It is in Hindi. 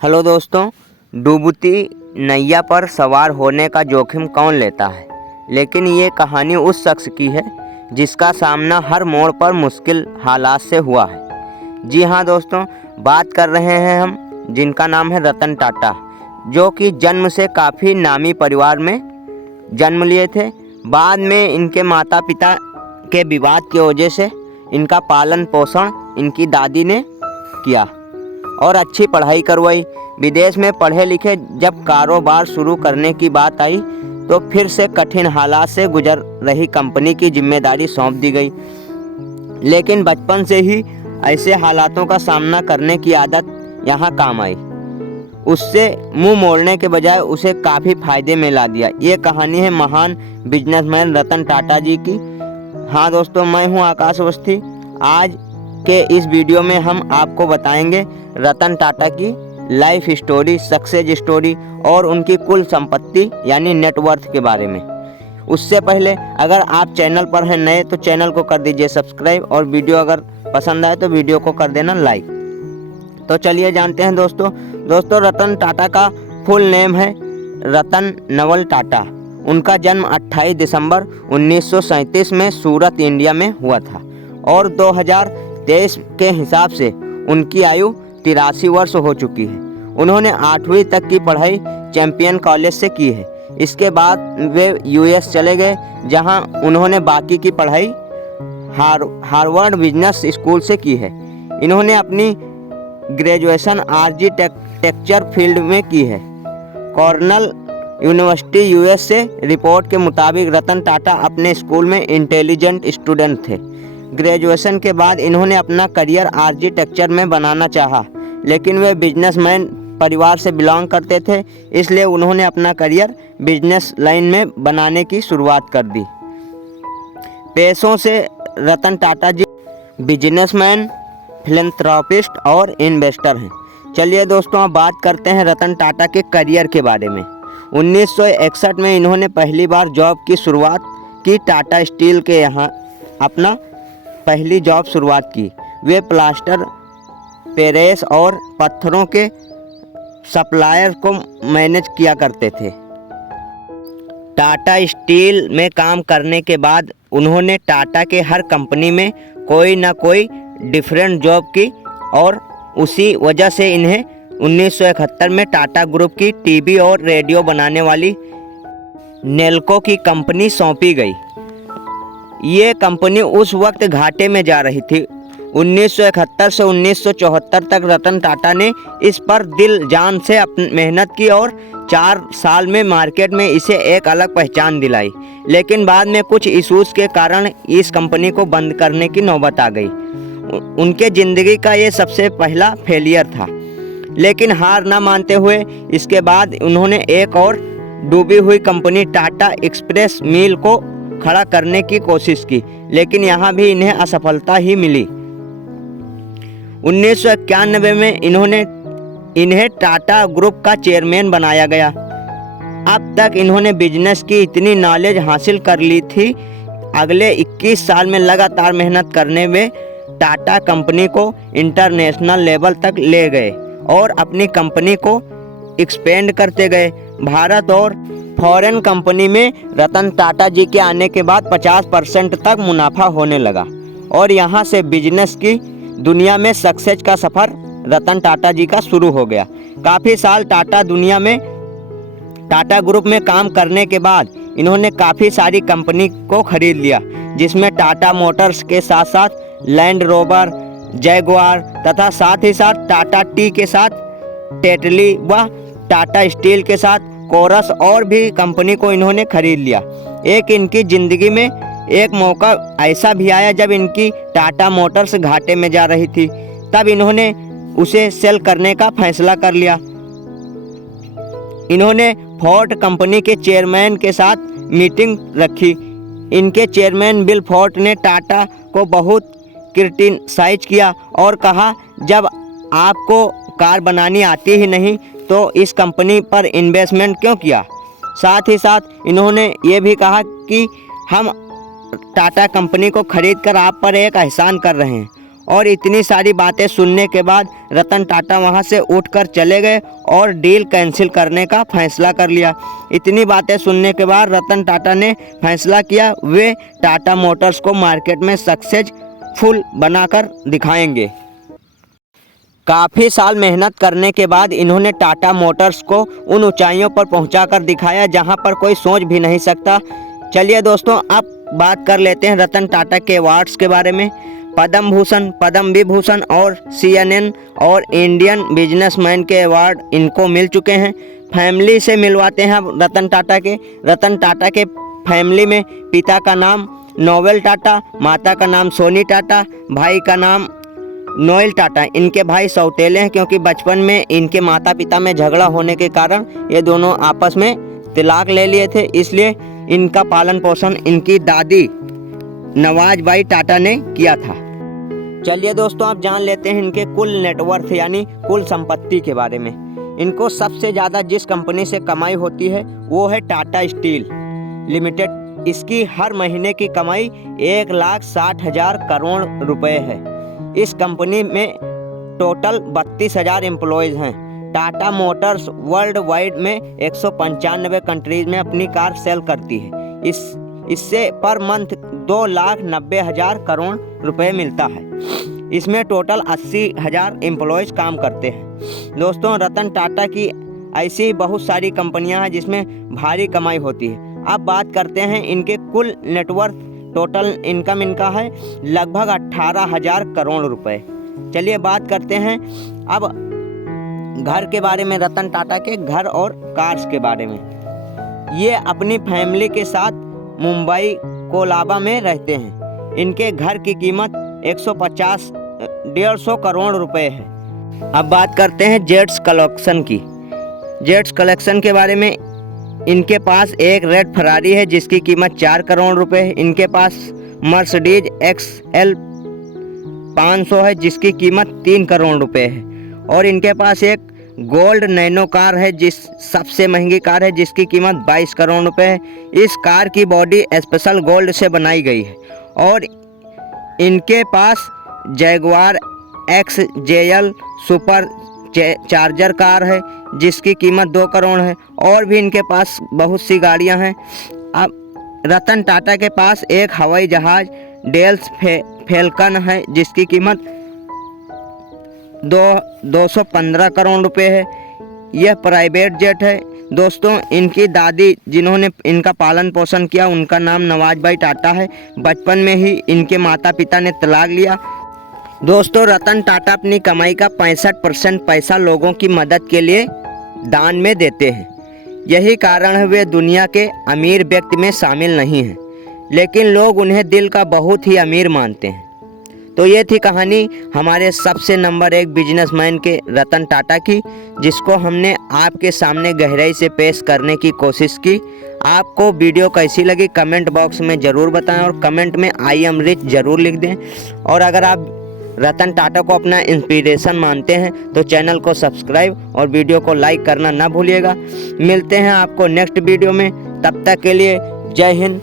हेलो दोस्तों, डूबती नैया पर सवार होने का जोखिम कौन लेता है। लेकिन ये कहानी उस शख्स की है जिसका सामना हर मोड़ पर मुश्किल हालात से हुआ है। जी हाँ दोस्तों, बात कर रहे हैं हम जिनका नाम है रतन टाटा, जो कि जन्म से काफ़ी नामी परिवार में जन्म लिए थे। बाद में इनके माता पिता के विवाद की वजह से इनका पालन पोषण इनकी दादी ने किया और अच्छी पढ़ाई करवाई। विदेश में पढ़े लिखे जब कारोबार शुरू करने की बात आई तो फिर से कठिन हालात से गुजर रही कंपनी की जिम्मेदारी सौंप दी गई। लेकिन बचपन से ही ऐसे हालातों का सामना करने की आदत यहाँ काम आई। उससे मुंह मोड़ने के बजाय उसे काफ़ी फायदे में ला दिया। ये कहानी है महान बिजनेसमैन रतन टाटा जी की। हाँ दोस्तों, मैं हूँ आकाश अवस्थी। आज के इस वीडियो में हम आपको बताएंगे रतन टाटा की लाइफ स्टोरी, सक्सेस स्टोरी और उनकी कुल संपत्ति यानी नेटवर्थ के बारे में। उससे पहले अगर आप चैनल पर हैं नए तो चैनल को कर दीजिए सब्सक्राइब और वीडियो अगर पसंद आए तो वीडियो को कर देना लाइक। तो चलिए जानते हैं दोस्तों रतन टाटा का फुल नेम है रतन नवल टाटा। उनका जन्म 28 दिसंबर 1937 में सूरत इंडिया में हुआ था और 2023 के हिसाब से उनकी आयु 83 वर्ष हो चुकी है। उन्होंने 8वीं तक की पढ़ाई चैंपियन कॉलेज से की है। इसके बाद वे यूएस चले गए, जहां उन्होंने बाकी की पढ़ाई हार्वर्ड बिजनेस स्कूल से की है। इन्होंने अपनी ग्रेजुएशन आर्किटेक्चर फील्ड में की है। कॉर्नेल यूनिवर्सिटी यूएस से रिपोर्ट के मुताबिक रतन टाटा अपने स्कूल में इंटेलिजेंट स्टूडेंट थे। ग्रेजुएशन के बाद इन्होंने अपना करियर आर्किटेक्चर में बनाना चाहा, लेकिन वे बिजनेसमैन परिवार से बिलोंग करते थे, इसलिए उन्होंने अपना करियर बिजनेस लाइन में बनाने की शुरुआत कर दी। पेशों से रतन टाटा जी बिजनेसमैन, फिलैंथ्रोपिस्ट और इन्वेस्टर हैं। चलिए दोस्तों, अब बात करते हैं रतन टाटा के करियर के बारे में। 1961 में इन्होंने पहली बार जॉब की शुरुआत की। टाटा स्टील के यहाँ अपना पहली जॉब शुरुआत की। वे प्लास्टर पेरिस और पत्थरों के सप्लायर को मैनेज किया करते थे। टाटा स्टील में काम करने के बाद उन्होंने टाटा के हर कंपनी में कोई ना कोई डिफरेंट जॉब की और उसी वजह से इन्हें 1971 में टाटा ग्रुप की टीवी और रेडियो बनाने वाली नेल्को की कंपनी सौंपी गई। ये कंपनी उस वक्त घाटे में जा रही थी। 1971 से 1974 तक रतन टाटा ने इस पर दिल जान से अपनी मेहनत की और 4 साल में मार्केट में इसे एक अलग पहचान दिलाई। लेकिन बाद में कुछ इश्यूज के कारण इस कंपनी को बंद करने की नौबत आ गई। उनके ज़िंदगी का ये सबसे पहला फेलियर था। लेकिन हार न मानते हुए इसके बाद उन्होंने एक और डूबी हुई कंपनी टाटा एक्सप्रेस मिल को खड़ा करने की कोशिश की, लेकिन यहाँ भी इन्हें असफलता ही मिली। 1991 में इन्हें टाटा ग्रुप का चेयरमैन बनाया गया। अब तक इन्होंने बिजनेस की इतनी नॉलेज हासिल कर ली थी। अगले 21 साल में लगातार मेहनत करने में टाटा कंपनी को इंटरनेशनल लेवल तक ले गए और अपनी कंपनी को एक्सपेंड करते गए। भारत और फॉरेन कंपनी में रतन टाटा जी के आने के बाद 50% तक मुनाफा होने लगा और यहाँ से बिजनेस की दुनिया में सक्सेस का सफ़र रतन टाटा जी का शुरू हो गया। काफ़ी साल टाटा ग्रुप में काम करने के बाद इन्होंने काफ़ी सारी कंपनी को खरीद लिया, जिसमें टाटा मोटर्स के साथ साथ लैंड रोवर, जैगुआर तथा साथ ही साथ टाटा टी के साथ टेटली व टाटा स्टील के साथ कोरस और भी कंपनी को इन्होंने खरीद लिया। एक इनकी ज़िंदगी में एक मौका ऐसा भी आया जब इनकी टाटा मोटर्स घाटे में जा रही थी, तब इन्होंने उसे सेल करने का फैसला कर लिया। इन्होंने फोर्ड कंपनी के चेयरमैन के साथ मीटिंग रखी। इनके चेयरमैन बिल फोर्ड ने टाटा को बहुत क्रिटिसाइज किया और कहा, जब आपको कार बनानी आती ही नहीं तो इस कंपनी पर इन्वेस्टमेंट क्यों किया। साथ ही साथ इन्होंने ये भी कहा कि हम टाटा कंपनी को खरीद कर आप पर एक एहसान कर रहे हैं और इतनी सारी बातें सुनने के बाद रतन टाटा वहां से उठकर चले गए और डील कैंसिल करने का फैसला कर लिया। इतनी बातें सुनने के बाद रतन टाटा ने फैसला किया वे टाटा मोटर्स को मार्केट में सक्सेसफुल बनाकर दिखाएंगे। काफ़ी साल मेहनत करने के बाद इन्होंने टाटा मोटर्स को उन ऊंचाइयों पर पहुंचाकर दिखाया जहां पर कोई सोच भी नहीं सकता। चलिए दोस्तों, अब बात कर लेते हैं रतन टाटा के अवार्ड्स के बारे में। पद्म भूषण, पद्म विभूषण और CNN और इंडियन बिजनेसमैन के अवार्ड इनको मिल चुके हैं। फैमिली से मिलवाते हैं अब रतन टाटा के। रतन टाटा के फैमिली में पिता का नाम नोवेल टाटा, माता का नाम सोनी टाटा, भाई का नाम नोएल टाटा। इनके भाई सौतेले हैं क्योंकि बचपन में इनके माता पिता में झगड़ा होने के कारण ये दोनों आपस में तलाक ले लिए थे, इसलिए इनका पालन पोषण इनकी दादी नवाजबाई टाटा ने किया था। चलिए दोस्तों, आप जान लेते हैं इनके कुल नेटवर्थ यानी कुल संपत्ति के बारे में। इनको सबसे ज़्यादा जिस कंपनी से कमाई होती है वो है टाटा स्टील लिमिटेड। इसकी हर महीने की कमाई 1,60,000 करोड़ रुपए है। इस कंपनी में टोटल 32,000 एम्प्लॉयज़ हैं। टाटा मोटर्स वर्ल्ड वाइड में 195 कंट्रीज में अपनी कार सेल करती है। इससे पर मंथ 2,90,000 करोड़ रुपए मिलता है। इसमें टोटल 80,000 एम्प्लॉयज़ काम करते हैं। दोस्तों, रतन टाटा की ऐसी बहुत सारी कंपनियां हैं जिसमें भारी कमाई होती है। अब बात करते हैं इनके कुल नेटवर्थ। टोटल इनकम इनका है लगभग 18,000 करोड़ रुपए। चलिए बात करते हैं अब घर के बारे में, रतन टाटा के घर और कार्स के बारे में। ये अपनी फैमिली के साथ मुंबई कोलाबा में रहते हैं। इनके घर की कीमत 150-150 करोड़ रुपए है। अब बात करते हैं जेट्स कलेक्शन की। जेट्स कलेक्शन के बारे में, इनके पास एक रेड फरारी है जिसकी कीमत 4 करोड़ रुपए है। इनके पास मर्सिडीज XL 500 है जिसकी कीमत 3 करोड़ रुपए है। और इनके पास एक गोल्ड नैनो कार है जिस सबसे महंगी कार है जिसकी कीमत 22 करोड़ रुपए है। इस कार की बॉडी स्पेशल गोल्ड से बनाई गई है। और इनके पास Jaguar XJL supercharger car है जिसकी कीमत 2 करोड़ है। और भी इनके पास बहुत सी गाड़ियां हैं। अब रतन टाटा के पास एक हवाई जहाज़ डेल्स फैल्कन है जिसकी कीमत 215 करोड़ रुपए है। यह प्राइवेट जेट है। दोस्तों, इनकी दादी जिन्होंने इनका पालन पोषण किया उनका नाम नवाजबाई टाटा है। बचपन में ही इनके माता पिता ने तलाक लिया। दोस्तों, रतन टाटा अपनी कमाई का 65% पैसा लोगों की मदद के लिए दान में देते हैं। यही कारण है वे दुनिया के अमीर व्यक्ति में शामिल नहीं हैं, लेकिन लोग उन्हें दिल का बहुत ही अमीर मानते हैं। तो ये थी कहानी हमारे सबसे नंबर 1 बिजनेसमैन के रतन टाटा की, जिसको हमने आपके सामने गहराई से पेश करने की कोशिश की। आपको वीडियो कैसी लगी कमेंट बॉक्स में ज़रूर बताएं और कमेंट में आई एम रिच ज़रूर लिख दें। और अगर आप रतन टाटा को अपना इंस्पिरेशन मानते हैं तो चैनल को सब्सक्राइब और वीडियो को लाइक करना ना भूलिएगा। मिलते हैं आपको नेक्स्ट वीडियो में, तब तक के लिए जय हिंद।